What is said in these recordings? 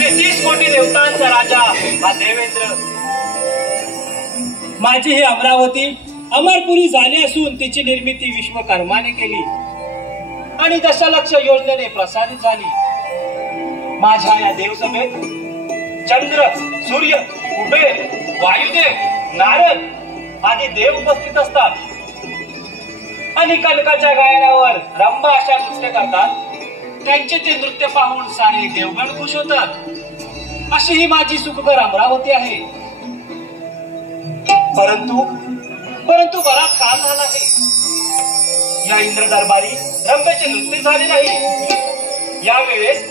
33 कोटी देवतांचा राजा हा देवेंद्र। माझी ही अमरावती अमरपुरी झाली असून तिची निर्मिती विश्वकर्माने केली आणि दशलक्ष योजनेने प्रसारित झाली। माझ्या या देवसभेत चंद्र, सूर्य, कुबेर, वायुदेव, नारद आदी देव उपस्थित असतात आणि कनकाच्या गायनावर रंभा अशा नृत्य करतात। त्यांचे ते नृत्य पाहून सारे देवगण खुश होतात। अशी ही माझी सुखकर अमरावती आहे। परंतु बराच काळ झाला आहे या इंद्र दरबारी रंभेचे नृत्य झाले नाही। यावेळेस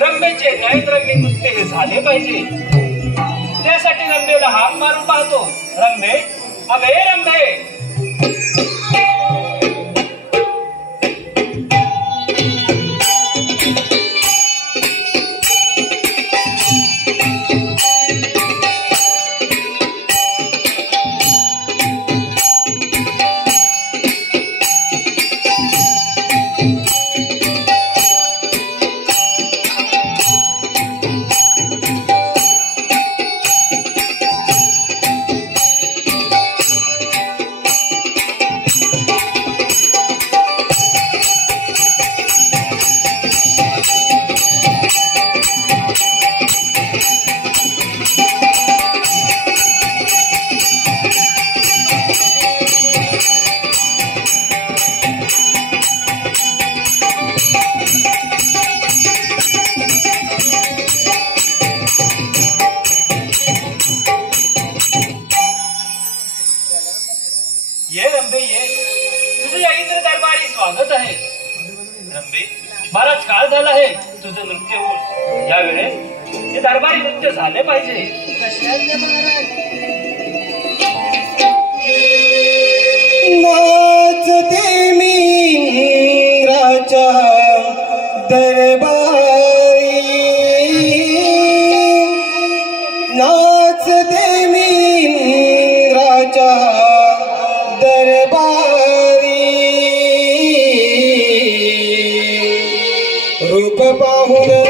रंभेचे नयनरम्य नृत्य हे झाले पाहिजे। त्यासाठी रंभेला हाक मारून पाहतो, रंभे, अबे रंभे। ये रंभे ये, तुझे या इंद्र दरबारी स्वागत आहे। रंभे, बराच काळ झाला आहे तुझं नृत्य होऊन। यावेळेस हे दरबारी नृत्य झाले पाहिजे। नाचते मी इंद्राच्या दरबारी, नाचते मी इंद्राच्या दरबारी, रूप पाहून